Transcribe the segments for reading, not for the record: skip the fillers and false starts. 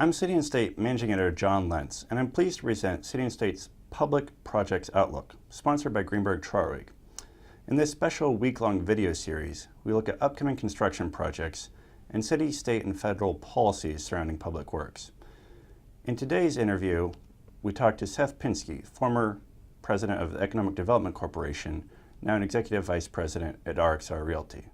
I'm City and State Managing Editor John Lentz, and I'm pleased to present City and State's Public Projects Outlook, sponsored by Greenberg Traurig. In this special week-long video series, we look at upcoming construction projects and city, state, and federal policies surrounding public works. In today's interview, we talked to Seth Pinsky, former president of the Economic Development Corporation, now an executive vice president at RXR Realty.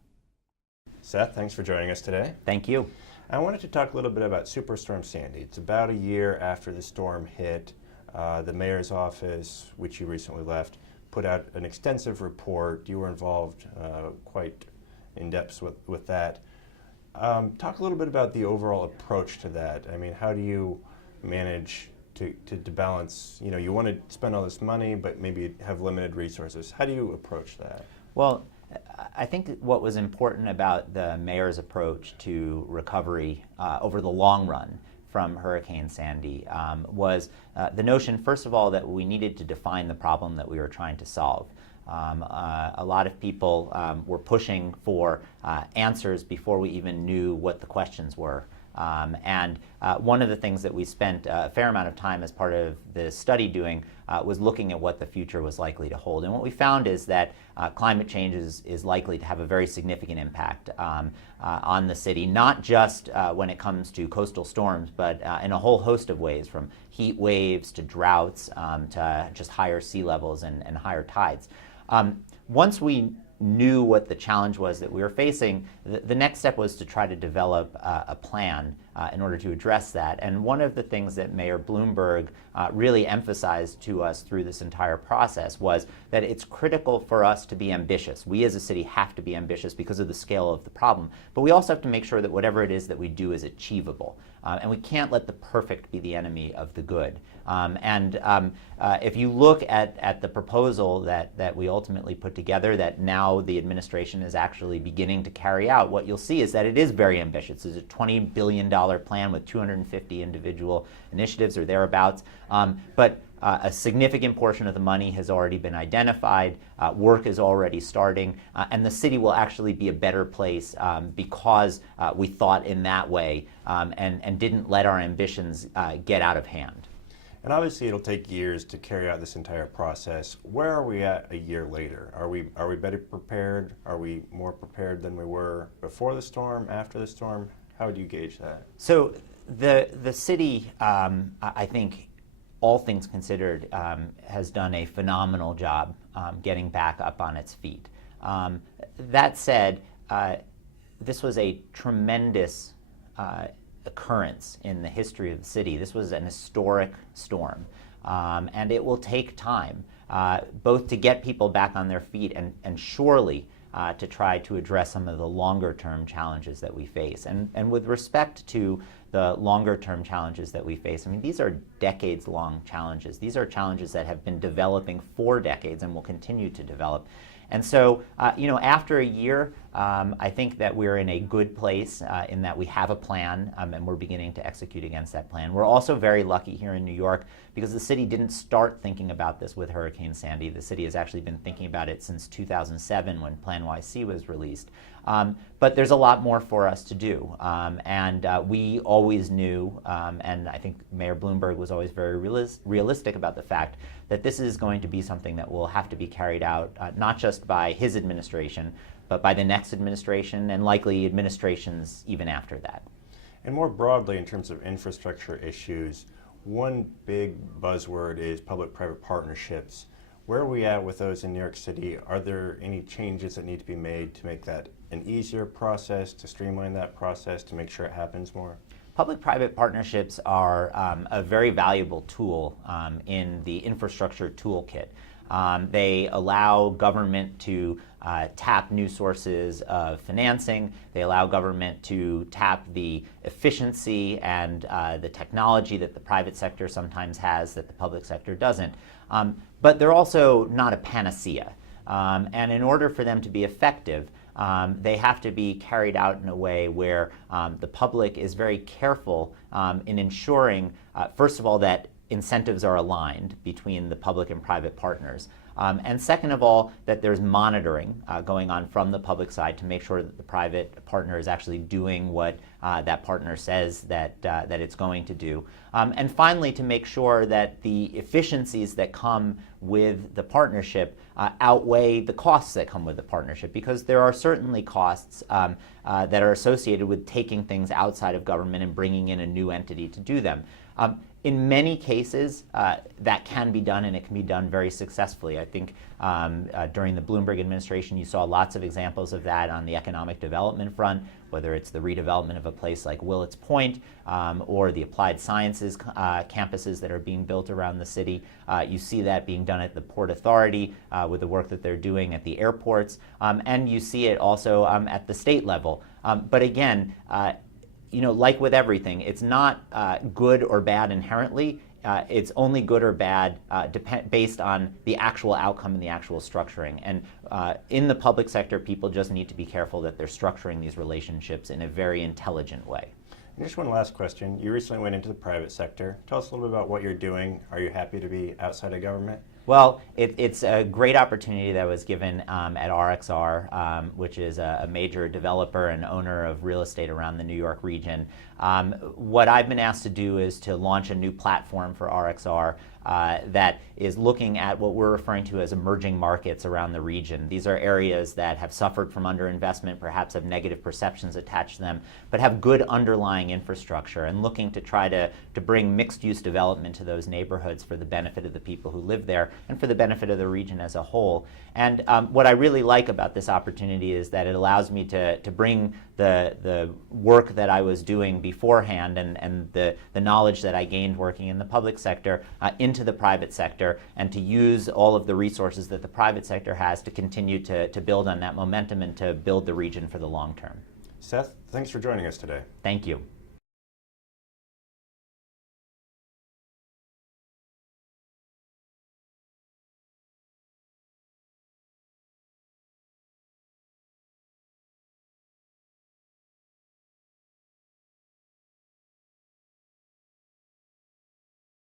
Seth, thanks for joining us today. Thank you. I wanted to talk a little bit about Superstorm Sandy. It's about a year after the storm hit. The mayor's office, which you recently left, put out an extensive report. You were involved quite in depth with that. Talk a little bit about the overall approach to that. I mean, how do you manage to balance, you want to spend all this money, but maybe have limited resources. How do you approach that? Well, I think what was important about the mayor's approach to recovery over the long run from Hurricane Sandy was the notion, first of all, that we needed to define the problem that we were trying to solve. A lot of people were pushing for answers before we even knew what the questions were. And one of the things that we spent a fair amount of time as part of the study doing was looking at what the future was likely to hold. And what we found is that climate change is likely to have a very significant impact on the city, not just when it comes to coastal storms, but in a whole host of ways, from heat waves to droughts to just higher sea levels and higher tides. Once we knew what the challenge was that we were facing, the next step was to try to develop a plan in order to address that. And one of the things that Mayor Bloomberg really emphasized to us through this entire process was that it's critical for us to be ambitious. We as a city have to be ambitious because of the scale of the problem, but we also have to make sure that whatever it is that we do is achievable. And we can't let the perfect be the enemy of the good. If you look at the proposal that we ultimately put together, that now the administration is actually beginning to carry out, what you'll see is that it is very ambitious. It's a $20 billion plan with 250 individual initiatives or thereabouts. But a significant portion of the money has already been identified, work is already starting, and the city will actually be a better place because we thought in that way and didn't let our ambitions get out of hand. And obviously it'll take years to carry out this entire process. Where are we at a year later? Are we better prepared? Are we more prepared than we were before the storm, after the storm? How would you gauge that? So the city, I think, all things considered, has done a phenomenal job getting back up on its feet. That said, this was a tremendous occurrence in the history of the city. This was an historic storm, and it will take time, both to get people back on their feet and surely to try to address some of the longer-term challenges that we face. And with respect to the longer-term challenges that we face, I mean, these are decades-long challenges. These are challenges that have been developing for decades and will continue to develop. And so, after a year, I think that we're in a good place in that we have a plan and we're beginning to execute against that plan. We're also very lucky here in New York because the city didn't start thinking about this with Hurricane Sandy. The city has actually been thinking about it since 2007 when Plan YC was released. But there's a lot more for us to do. We always knew, and I think Mayor Bloomberg was always very realistic about the fact that this is going to be something that will have to be carried out not just by his administration, but by the next administration and likely administrations even after that. And more broadly, in terms of infrastructure issues, one big buzzword is public-private partnerships. Where are we at with those in New York City? Are there any changes that need to be made to make that an easier process, to streamline that process, to make sure it happens more? Public-private partnerships are a very valuable tool in the infrastructure toolkit. They allow government to tap new sources of financing. They allow government to tap the efficiency and the technology that the private sector sometimes has that the public sector doesn't. But they're also not a panacea. And in order for them to be effective, they have to be carried out in a way where the public is very careful in ensuring, first of all, that incentives are aligned between the public and private partners. And second of all, that there's monitoring going on from the public side to make sure that the private partner is actually doing what that partner says that it's going to do. And finally, to make sure that the efficiencies that come with the partnership outweigh the costs that come with the partnership, because there are certainly costs that are associated with taking things outside of government and bringing in a new entity to do them. In many cases, that can be done, and it can be done very successfully. I think during the Bloomberg administration, you saw lots of examples of that on the economic development front, whether it's the redevelopment of a place like Willets Point or the applied sciences campuses that are being built around the city. You see that being done at the Port Authority with the work that they're doing at the airports, and you see it also at the state level. But again, like with everything, it's not good or bad inherently. It's only good or bad based on the actual outcome and the actual structuring. And in the public sector, people just need to be careful that they're structuring these relationships in a very intelligent way. And just one last question. You recently went into the private sector. Tell us a little bit about what you're doing. Are you happy to be outside of government? Well, it's a great opportunity that was given at RXR, which is a major developer and owner of real estate around the New York region. What I've been asked to do is to launch a new platform for RXR that is looking at what we're referring to as emerging markets around the region. These are areas that have suffered from underinvestment, perhaps have negative perceptions attached to them, but have good underlying infrastructure, and looking to try to bring mixed-use development to those neighborhoods for the benefit of the people who live there and for the benefit of the region as a whole. And what I really like about this opportunity is that it allows me to bring the work that I was doing beforehand and the knowledge that I gained working in the public sector into the private sector, and to use all of the resources that the private sector has to continue to build on that momentum and to build the region for the long term. Seth, thanks for joining us today. Thank you.